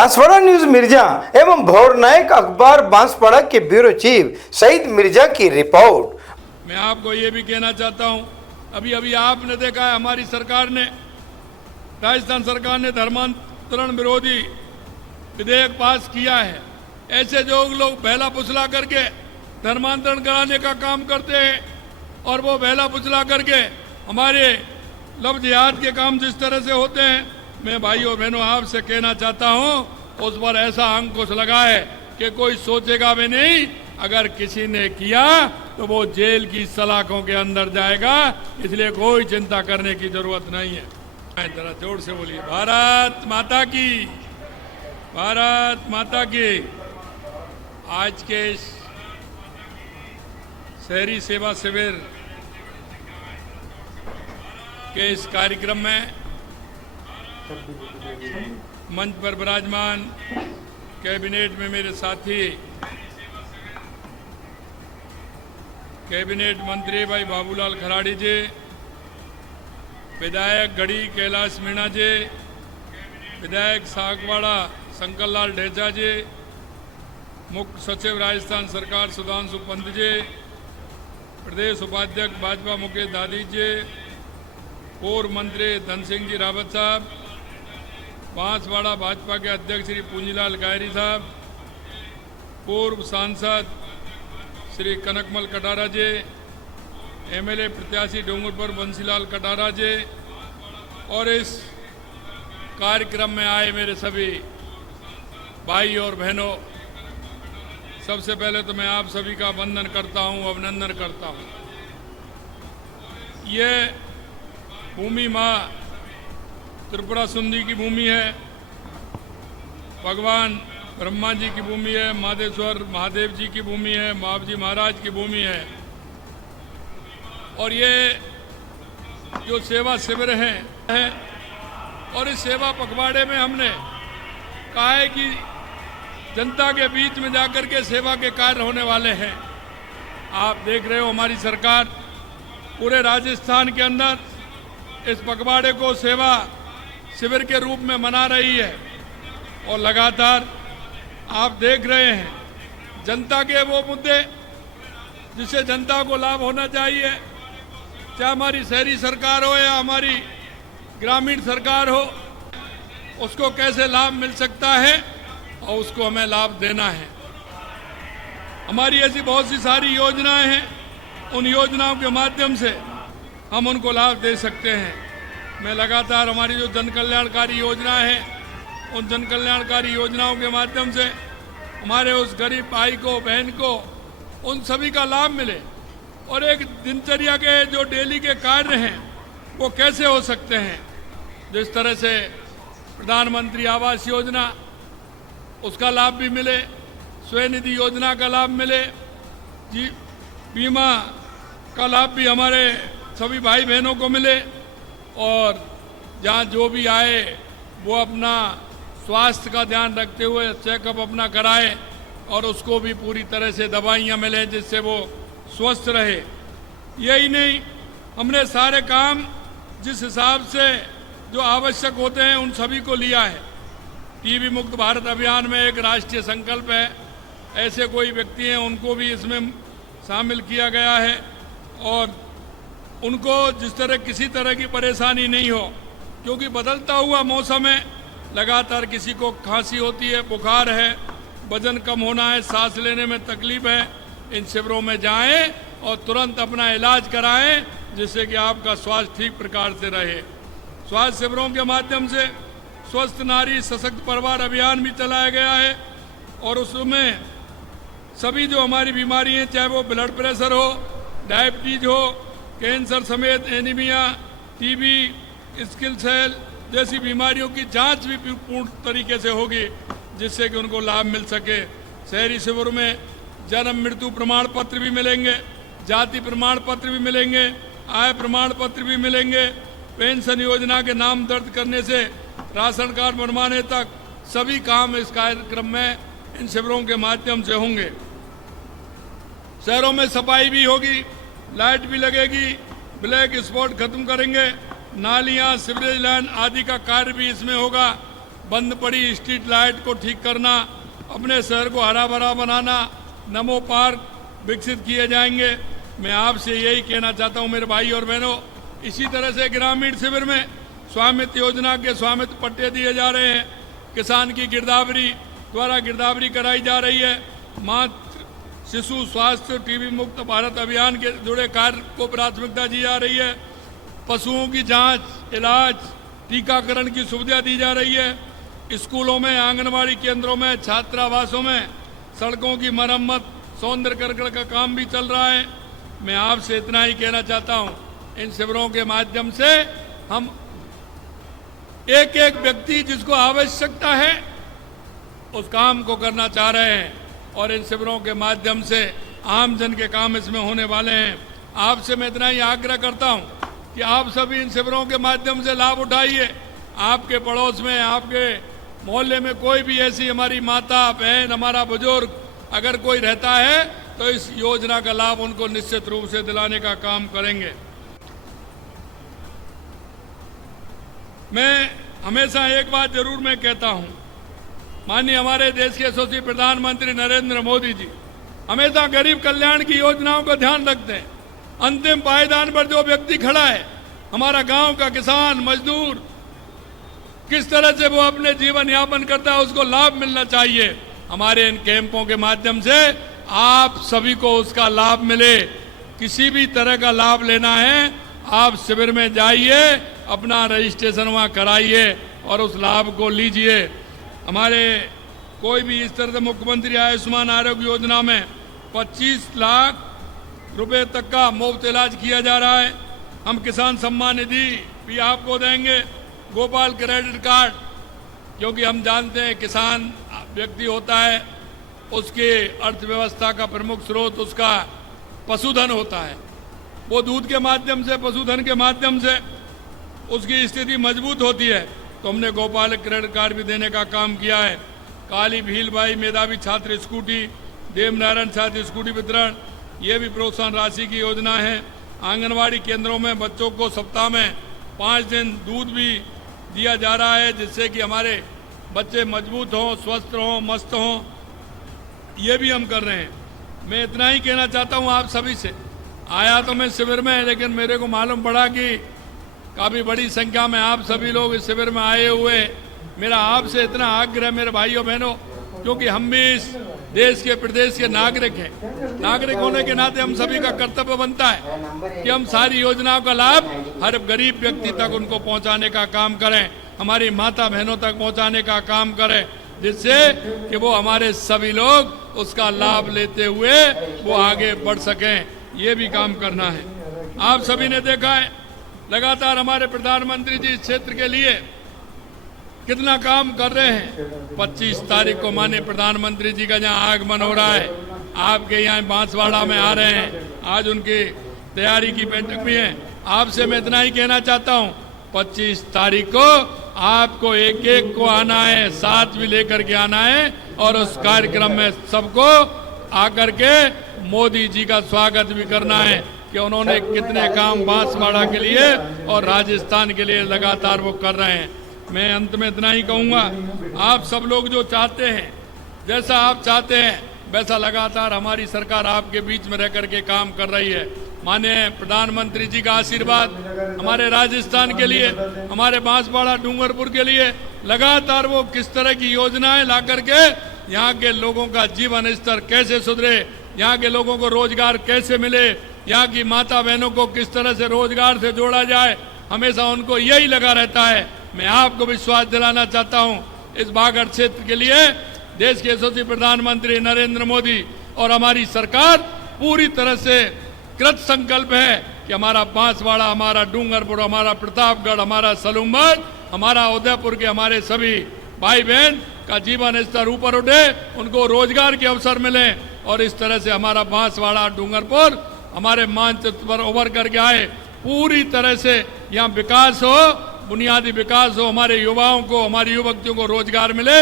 Banswara news Mirza एवं भौर नायक अखबार बांसवाड़ा के ब्यूरो चीफ सईद मिर्जा की रिपोर्ट। मैं आपको ये भी कहना चाहता हूँ, अभी अभी आपने देखा है हमारी सरकार ने, राजस्थान सरकार ने धर्मांतरण विरोधी विधेयक पास किया है। ऐसे जो लोग बहला फुसला करके धर्मांतरण कराने का काम करते हैं और वो बहला फुसला करके हमारे लफ्ज जिहाद के काम जिस तरह से होते हैं, मैं भाइयों बहनों आपसे कहना चाहता हूँ उस पर ऐसा अंकुश लगाए कि कोई सोचेगा भी नहीं। अगर किसी ने किया तो वो जेल की सलाखों के अंदर जाएगा, इसलिए कोई चिंता करने की जरूरत नहीं है। जरा जोर से बोलिए, भारत माता की, भारत माता की। आज के शहरी सेवा शिविर के इस कार्यक्रम में मंच पर विराजमान कैबिनेट में मेरे साथी कैबिनेट मंत्री भाई बाबूलाल खराड़ी जी, विधायक गढ़ी कैलाश मीणा जी, विधायक सागवाड़ा शंकर लाल ढेचा जी, मुख्य सचिव राजस्थान सरकार सुधांशु पंत जी, प्रदेश उपाध्यक्ष भाजपा मुकेश दादी जी, पूर्व मंत्री धन सिंह जी रावत साहब, बांसवाड़ा भाजपा के अध्यक्ष श्री पूंजीलाल गायरी साहब, पूर्व सांसद श्री कनकमल कटारा जी, एमएलए प्रत्याशी डोंगरपुर बंसीलाल कटारा जी और इस कार्यक्रम में आए मेरे सभी भाई और बहनों, सबसे पहले तो मैं आप सभी का वंदन करता हूं, अभिनंदन करता हूं। ये भूमि माँ त्रिपुरा सुंदरी की भूमि है, भगवान ब्रह्मा जी की भूमि है, महादेश्वर महादेव जी की भूमि है, महाजी महाराज की भूमि है। और ये जो सेवा शिविर है और इस सेवा पखवाड़े में हमने कहा है कि जनता के बीच में जाकर के सेवा के कार्य होने वाले हैं। आप देख रहे हो हमारी सरकार पूरे राजस्थान के अंदर इस पखवाड़े को सेवा शिविर के रूप में मना रही है और लगातार आप देख रहे हैं जनता के वो मुद्दे जिससे जनता को लाभ होना चाहिए, चाहे हमारी शहरी सरकार हो या हमारी ग्रामीण सरकार हो, उसको कैसे लाभ मिल सकता है और उसको हमें लाभ देना है। हमारी ऐसी बहुत सी सारी योजनाएं हैं, उन योजनाओं के माध्यम से हम उनको लाभ दे सकते हैं। मैं लगातार हमारी जो जन कल्याणकारी योजनाएं हैं, उन जन कल्याणकारी योजनाओं के माध्यम से हमारे उस गरीब भाई को बहन को उन सभी का लाभ मिले और एक दिनचर्या के जो डेली के कार्य हैं वो कैसे हो सकते हैं। जिस तरह से प्रधानमंत्री आवास योजना उसका लाभ भी मिले, स्वनिधि योजना का लाभ मिले, जी बीमा का लाभ भी हमारे सभी भाई बहनों को मिले और जहाँ जो भी आए वो अपना स्वास्थ्य का ध्यान रखते हुए चेकअप अपना कराए और उसको भी पूरी तरह से दवाइयाँ मिले जिससे वो स्वस्थ रहे। यही नहीं, हमने सारे काम जिस हिसाब से जो आवश्यक होते हैं उन सभी को लिया है। टीबी मुक्त भारत अभियान में एक राष्ट्रीय संकल्प है, ऐसे कोई व्यक्ति हैं उनको भी इसमें शामिल किया गया है और उनको जिस तरह किसी तरह की परेशानी नहीं हो, क्योंकि बदलता हुआ मौसम है, लगातार किसी को खांसी होती है, बुखार है, वजन कम होना है, सांस लेने में तकलीफ है, इन शिविरों में जाएं और तुरंत अपना इलाज कराएं जिससे कि आपका स्वास्थ्य ठीक प्रकार से रहे। स्वास्थ्य शिविरों के माध्यम से स्वस्थ नारी सशक्त परिवार अभियान भी चलाया गया है और उसमें सभी जो हमारी बीमारी हैं, चाहे वो ब्लड प्रेशर हो, डायबिटीज हो, कैंसर समेत एनीमिया, टीबी, स्किल सेल जैसी बीमारियों की जांच भी पूर्ण तरीके से होगी जिससे कि उनको लाभ मिल सके। शहरी शिविर में जन्म मृत्यु प्रमाण पत्र भी मिलेंगे, जाति प्रमाण पत्र भी मिलेंगे, आय प्रमाण पत्र भी मिलेंगे, पेंशन योजना के नाम दर्ज करने से राशन कार्ड बनवाने तक सभी काम इस कार्यक्रम में इन शिविरों के माध्यम से होंगे। शहरों में सफाई भी होगी, लाइट भी लगेगी, ब्लैक स्पॉट खत्म करेंगे, नालियां, सीवरेज लाइन आदि का कार्य भी इसमें होगा। बंद पड़ी स्ट्रीट लाइट को ठीक करना, अपने शहर को हरा भरा बनाना, नमो पार्क विकसित किए जाएंगे। मैं आपसे यही कहना चाहता हूं मेरे भाई और बहनों, इसी तरह से ग्रामीण शिविर में स्वामित्व योजना के स्वामित्व पट्टे दिए जा रहे हैं। किसान की गिरदावरी द्वारा गिरदावरी कराई जा रही है। मातृ शिशु स्वास्थ्य टीबी मुक्त भारत अभियान के जुड़े कार्य को प्राथमिकता दी जा रही है। पशुओं की जांच, इलाज, टीकाकरण की सुविधा दी जा रही है। स्कूलों में, आंगनबाड़ी केंद्रों में, छात्रावासों में सड़कों की मरम्मत, सौंदर्यीकरण का काम भी चल रहा है। मैं आपसे इतना ही कहना चाहता हूं, इन शिविरों के माध्यम से हम एक एक व्यक्ति जिसको आवश्यकता है उस काम को करना चाह रहे हैं और इन शिविरों के माध्यम से आम जन के काम इसमें होने वाले हैं। आपसे मैं इतना ही आग्रह करता हूं कि आप सभी इन शिविरों के माध्यम से लाभ उठाइए। आपके पड़ोस में, आपके मोहल्ले में कोई भी ऐसी हमारी माता, बहन, हमारा बुजुर्ग अगर कोई रहता है तो इस योजना का लाभ उनको निश्चित रूप से दिलाने का काम करेंगे। मैं हमेशा एक बात जरूर मैं कहता हूं, माननीय हमारे देश के यशस्वी प्रधानमंत्री नरेंद्र मोदी जी हमेशा गरीब कल्याण की योजनाओं का ध्यान रखते हैं। अंतिम पायदान पर जो व्यक्ति खड़ा है, हमारा गांव का किसान, मजदूर, किस तरह से वो अपने जीवन यापन करता है उसको लाभ मिलना चाहिए। हमारे इन कैंपों के माध्यम से आप सभी को उसका लाभ मिले। किसी भी तरह का लाभ लेना है, आप शिविर में जाइए, अपना रजिस्ट्रेशन वहाँ कराइए और उस लाभ को लीजिए। हमारे कोई भी इस तरह से मुख्यमंत्री आयुष्मान आरोग्य योजना में 25 लाख रुपए तक का मुफ्त इलाज किया जा रहा है। हम किसान सम्मान निधि भी आपको देंगे, गोपाल क्रेडिट कार्ड, क्योंकि हम जानते हैं किसान व्यक्ति होता है, उसके अर्थव्यवस्था का प्रमुख स्रोत उसका पशुधन होता है। वो दूध के माध्यम से, पशुधन के माध्यम से उसकी स्थिति मजबूत होती है। तो हमने गोपाल क्रेडिट कार्ड भी देने का काम किया है। काली भीलबाई मेधावी छात्र स्कूटी, देवनारायण छात्र स्कूटी वितरण, ये भी प्रोत्साहन राशि की योजना है। आंगनवाड़ी केंद्रों में बच्चों को सप्ताह में 5 दिन दूध भी दिया जा रहा है, जिससे कि हमारे बच्चे मजबूत हों, स्वस्थ हों, मस्त हों। ये भी हम कर रहे हैं। मैं इतना ही कहना चाहता हूँ आप सभी से, आया तो मैं शिविर में, लेकिन मेरे को मालूम पड़ा कि काफ़ी बड़ी संख्या में आप सभी लोग इस शिविर में आए हुए। मेरा आपसे इतना आग्रह मेरे भाइयों बहनों, क्योंकि हम भी इस देश के प्रदेश के नागरिक हैं, नागरिक होने के नाते हम सभी का कर्तव्य बनता है कि हम सारी योजनाओं का लाभ हर गरीब व्यक्ति तक उनको पहुंचाने का काम करें, हमारी माता बहनों तक पहुंचाने का काम करें, जिससे कि वो हमारे सभी लोग उसका लाभ लेते हुए वो आगे बढ़ सकें। ये भी काम करना है। आप सभी ने देखा है लगातार हमारे प्रधानमंत्री जी इस क्षेत्र के लिए कितना काम कर रहे हैं। 25 तारीख को माननीय प्रधानमंत्री जी का जहां आगमन हो रहा है, आपके यहाँ बांसवाड़ा में आ रहे हैं, आज उनकी तैयारी की बैठक भी है। आपसे मैं इतना ही कहना चाहता हूँ, 25 तारीख को आपको एक एक को आना है, साथ भी लेकर के आना है और उस कार्यक्रम में सबको आकर के मोदी जी का स्वागत भी करना है कि उन्होंने कितने काम बांसवाड़ा के लिए और राजस्थान के लिए लगातार वो कर रहे हैं। मैं अंत में इतना ही कहूँगा, आप सब लोग जो चाहते हैं, जैसा आप चाहते हैं वैसा लगातार हमारी सरकार आपके बीच में रह करके काम कर रही है। माननीय प्रधानमंत्री जी का आशीर्वाद हमारे राजस्थान के लिए, हमारे बांसवाड़ा डूंगरपुर के लिए लगातार वो किस तरह की योजनाएं ला करके यहाँ के लोगों का जीवन स्तर कैसे सुधरे, यहाँ के लोगों को रोजगार कैसे मिले, यहाँ की माता बहनों को किस तरह से रोजगार से जोड़ा जाए, हमेशा उनको यही लगा रहता है। मैं आपको विश्वास दिलाना चाहता हूँ, इस बागड़ क्षेत्र के लिए देश के यशस्वी प्रधानमंत्री नरेंद्र मोदी और हमारी सरकार पूरी तरह से कृत संकल्प है कि हमारा बांसवाड़ा, हमारा डूंगरपुर, हमारा प्रतापगढ़, हमारा सलूमगढ़, हमारा उदयपुर के हमारे सभी भाई बहन का जीवन स्तर ऊपर उठे, उनको रोजगार के अवसर मिले और इस तरह से हमारा बांसवाड़ा, डूंगरपुर हमारे मानचित्र पर उभर करके आए। पूरी तरह से यहाँ विकास हो, बुनियादी विकास हो, हमारे युवाओं को, हमारी युवतियों को रोजगार मिले।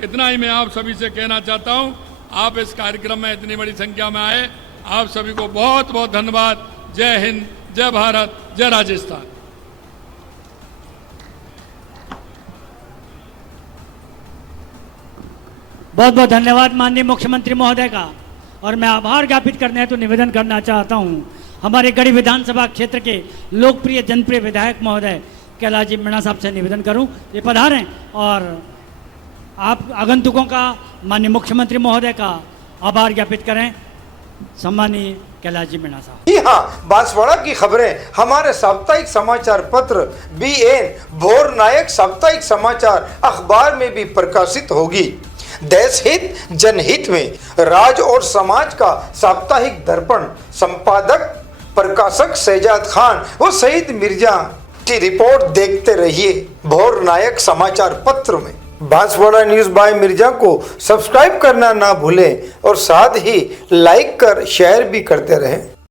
इतना ही मैं आप सभी से कहना चाहता हूँ। आप इस कार्यक्रम में इतनी बड़ी संख्या में आए, आप सभी को बहुत बहुत धन्यवाद। जय हिंद, जय भारत, जय राजस्थान। बहुत बहुत धन्यवाद माननीय मुख्यमंत्री महोदय का। और मैं आभार ज्ञापित करने हेतु निवेदन करना चाहता हूं हमारे गढ़ी विधानसभा क्षेत्र के लोकप्रिय जनप्रिय विधायक महोदय कैलाश जी मीणा साहब से निवेदन करूं ये पधारें और आप आगंतुकों का माननीय मुख्यमंत्री महोदय का आभार ज्ञापित करें। सम्मानीय कैलाश जी मीणा साहब। जी हाँ, बांसवाड़ा की खबरें हमारे साप्ताहिक समाचार पत्र BN भोर नायक साप्ताहिक समाचार अखबार में भी प्रकाशित होगी। देश हित जनहित में राज और समाज का साप्ताहिक दर्पण संपादक प्रकाशक शहजाद खान व शहीद मिर्जा की रिपोर्ट देखते रहिए भोर नायक समाचार पत्र में। बांसवाड़ा न्यूज बाय मिर्जा को सब्सक्राइब करना ना भूलें और साथ ही लाइक कर शेयर भी करते रहें।